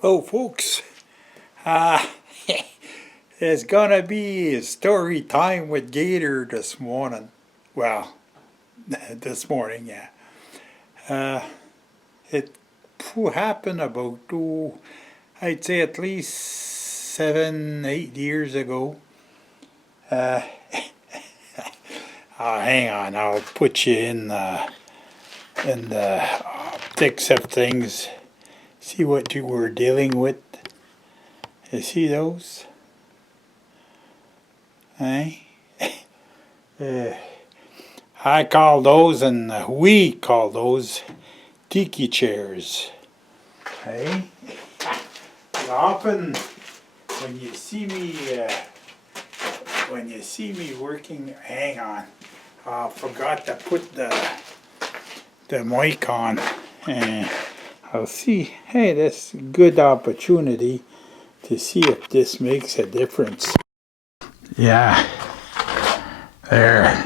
Hello folks, uh, it's gonna be story time with Gator this morning. Well, this morning, yeah. It happened about, I'd say at least 7, 8 years ago. Uh, hang on, I'll put you in the optics of things. See what you were dealing with. You see those? Eh? I call those, and we call those, tiki chairs. Eh? Often, when you see me working, hang on. I forgot to put the mic on. I'll see. Hey, that's a good opportunity to see if this makes a difference. Yeah, there.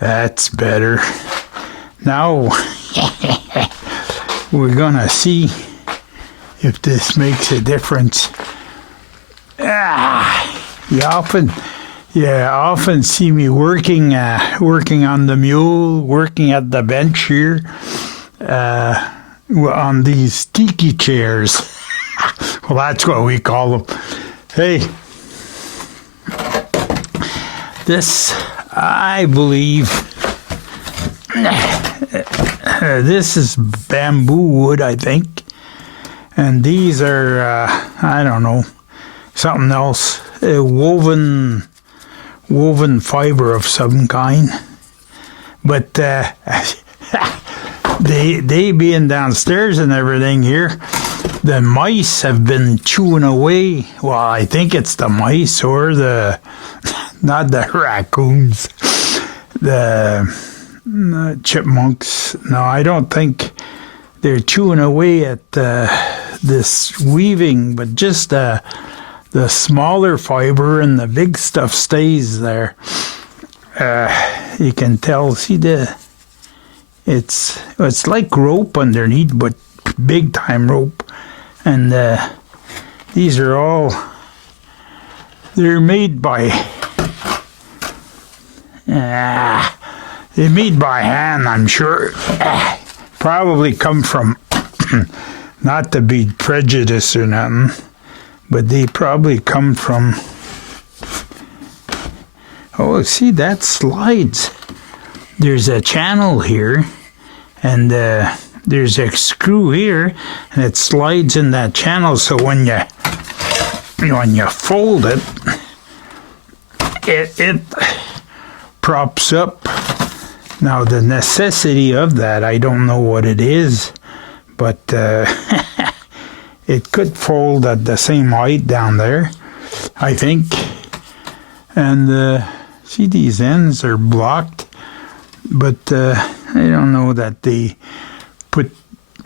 That's better. Now we're gonna see if this makes a difference. You often see me working on the mule, working at the bench here. On these tiki chairs. Well, that's what we call them. Hey, this, I believe, this is bamboo wood, I think. And these are, I don't know, something else, a woven fiber of some kind. But they being downstairs and everything here, the mice have been chewing away. Well, I think it's the mice or not the raccoons, the chipmunks. No, I don't think they're chewing away at this weaving, but just the smaller fiber, and the big stuff stays there. You can tell, see it's like rope underneath, but big time rope. And these are all, they're made by hand, I'm sure. Probably come from, not to be prejudiced or nothing, but they probably come from, oh, see, that slides. There's a channel here, and there's a screw here, and it slides in that channel. So when you fold it, it props up. Now the necessity of that, I don't know what it is, but it could fold at the same height down there, I think. And see, these ends are blocked. But I don't know that they put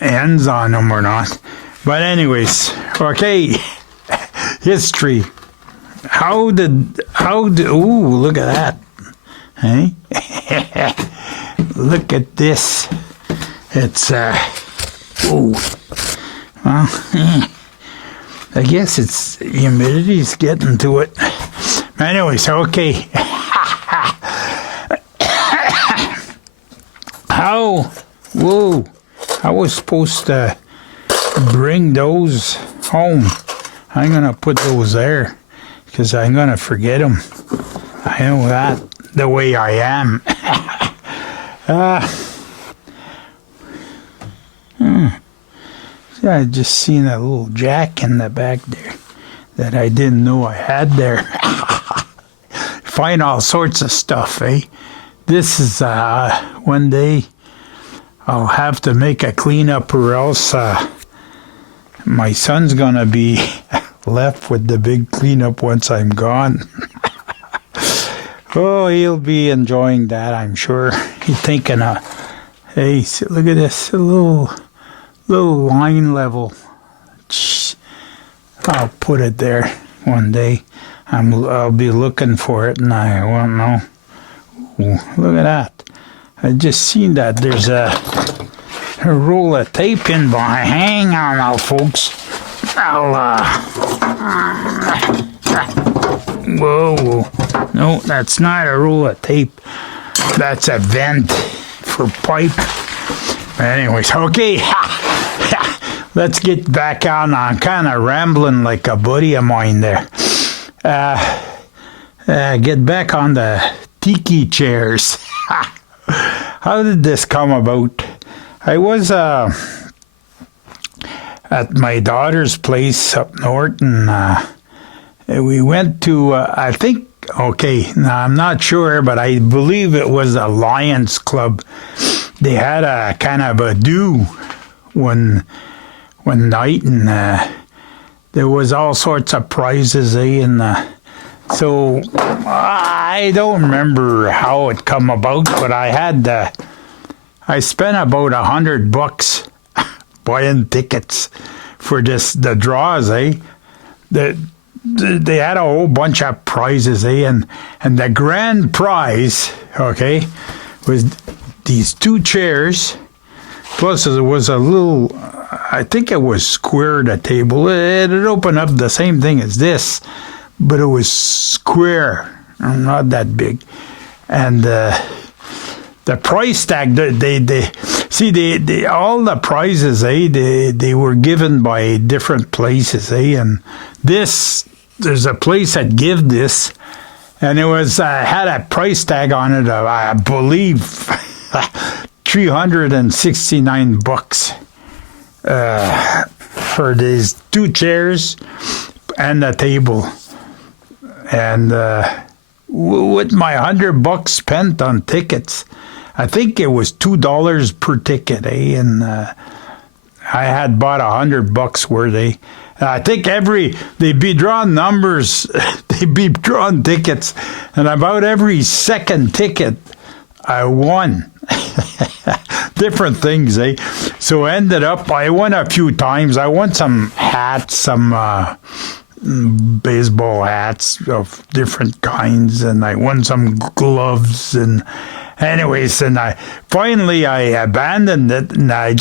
ends on them or not. But anyways, okay, history. How did, ooh, look at that. Hey? Look at this. It's, ooh. Well, I guess it's, humidity's getting to it. Anyways, okay. I was supposed to bring those home. I'm going to put those there because I'm going to forget them. I know that, the way I am. I just seen a little jack in the back there that I didn't know I had there. Find all sorts of stuff, eh? This is one day I'll have to make a cleanup, or else my son's gonna be left with the big cleanup once I'm gone. Oh, he'll be enjoying that, I'm sure. He's thinking, hey, look at this, a little line level. I'll put it there one day. I'll be looking for it, and I won't know. Ooh, look at that. I just seen that there's a roll of tape in behind. Hang on now, folks. Whoa. No, that's not a roll of tape. That's a vent for pipe. Anyways, okay. Let's get back on. I'm kind of rambling like a buddy of mine there. Get back on the tiki chairs. How did this come about? I was at my daughter's place up north, and we went to, I think, now I'm not sure, but I believe it was a Lions Club. They had a kind of a do one night, and there was all sorts of prizes, and so I don't remember how it come about, but I spent about $100 buying tickets for the draws, They had a whole bunch of prizes, and the grand prize, was these 2 chairs, plus it was a little, I think it was square, the table. It opened up the same thing as this, but it was square, not that big. And the price tag, they all the prizes, they were given by different places, and there's a place that give this, and it was had a price tag on it of, I believe, $369 for these 2 chairs and a table. And with my $100 spent on tickets, I think it was $2 per ticket, and I had bought $100 worth, I think they'd be drawing numbers, they'd be drawing tickets, and about every second ticket, I won. Different things, So ended up, I won a few times. I won some hats, some baseball hats of different kinds, and I won some gloves, and anyways, and I abandoned it, and I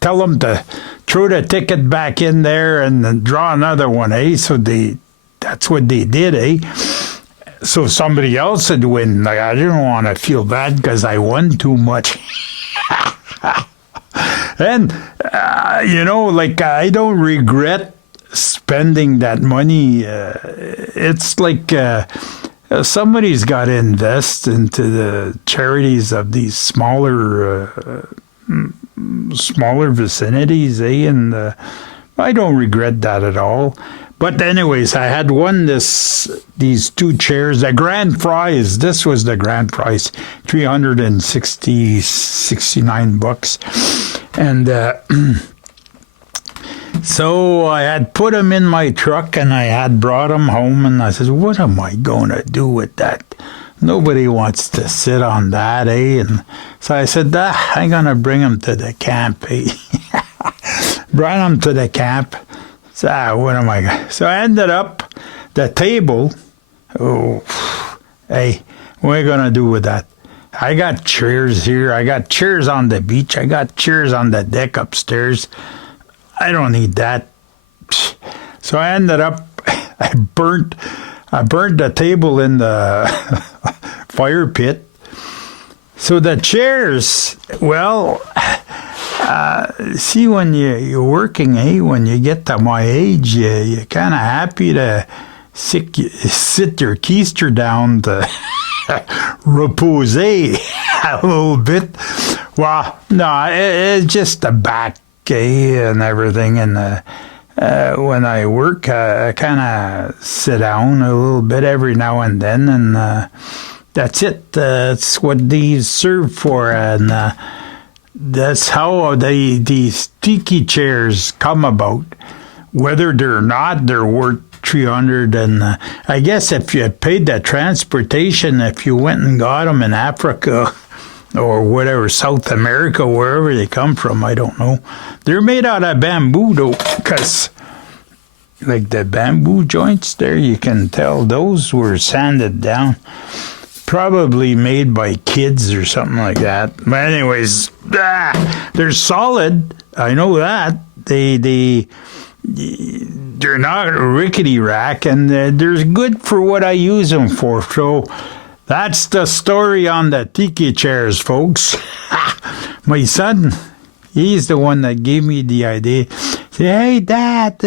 tell them to throw the ticket back in there and then draw another one, So that's what they did, So somebody else would win. I didn't want to feel bad because I won too much. And, I don't regret spending that money. It's like somebody's got to invest into the charities of these smaller vicinities, and I don't regret that at all. But anyways, I had won these 2 chairs. The grand prize, this was the grand prize, $369. And so I had put them in my truck, and I had brought them home, and I said, what am I going to do with that? Nobody wants to sit on that, And so I said, I'm going to bring them to the camp, Brought them to the camp. So what am I going to... So I ended up, the table, what are you going to do with that? I got chairs here. I got chairs on the beach. I got chairs on the deck upstairs. I don't need that. So I ended up, I burnt the table in the fire pit. So the chairs, well, see, when you're working, when you get to my age, you're kind of happy to sit your keister down to repose a little bit. Well, no, it's just the back, and everything, and when I work, I kind of sit down a little bit every now and then, and that's it. That's what these serve for, and that's how these tiki chairs come about. Whether they're not, they're worth 300, and I guess if you paid the transportation, if you went and got them in Africa or whatever, South America, wherever they come from, I don't know. They're made out of bamboo, though, because like the bamboo joints there, you can tell those were sanded down. probably made by kids or something like that. But anyways, they're solid. I know that. They're not rickety rack, and they're good for what I use them for. So that's the story on the tiki chairs, folks. My son, he's the one that gave me the idea. Say, hey, Dad,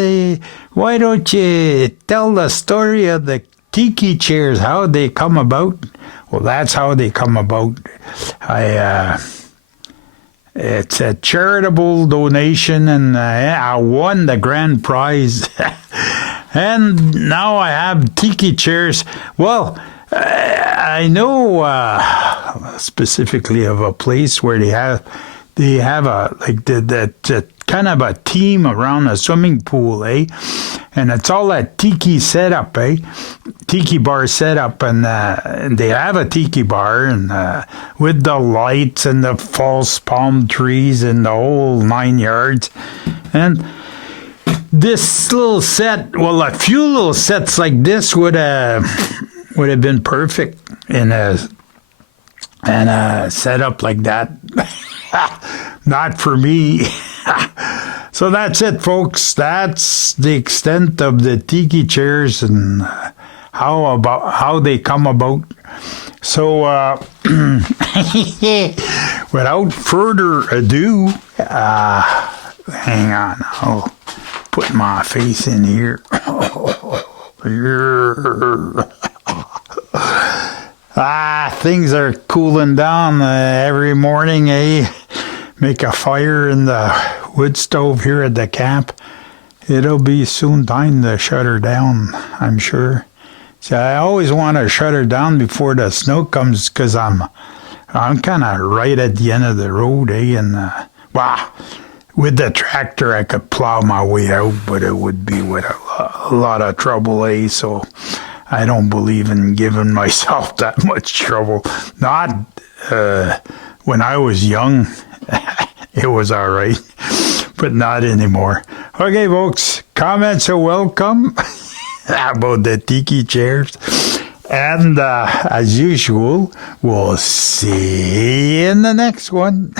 why don't you tell the story of the tiki chairs, how they come about? Well, that's how they come about. It's a charitable donation, and I won the grand prize. And now I have tiki chairs. Well, I know specifically of a place where they have a like that kind of a team around a swimming pool, eh? And it's all that tiki setup, eh? Tiki bar setup, and they have a tiki bar, and with the lights and the false palm trees and the whole 9 yards. And this little set, well, a few little sets like this would have been perfect in a setup like that. Not for me. So that's it, folks. That's the extent of the tiki chairs and how they come about. So without further ado, hang on, I'll put my face in here. Things are cooling down every morning, eh? Make a fire in the wood stove here at the camp. It'll be soon time to shut her down, I'm sure. So I always want to shut her down before the snow comes, because I'm kind of right at the end of the road, eh? And with the tractor I could plow my way out, but it would be with a lot of trouble, eh? So I don't believe in giving myself that much trouble. Not when I was young. It was all right, but not anymore. Okay, folks, comments are welcome about the tiki chairs. And as usual, we'll see you in the next one.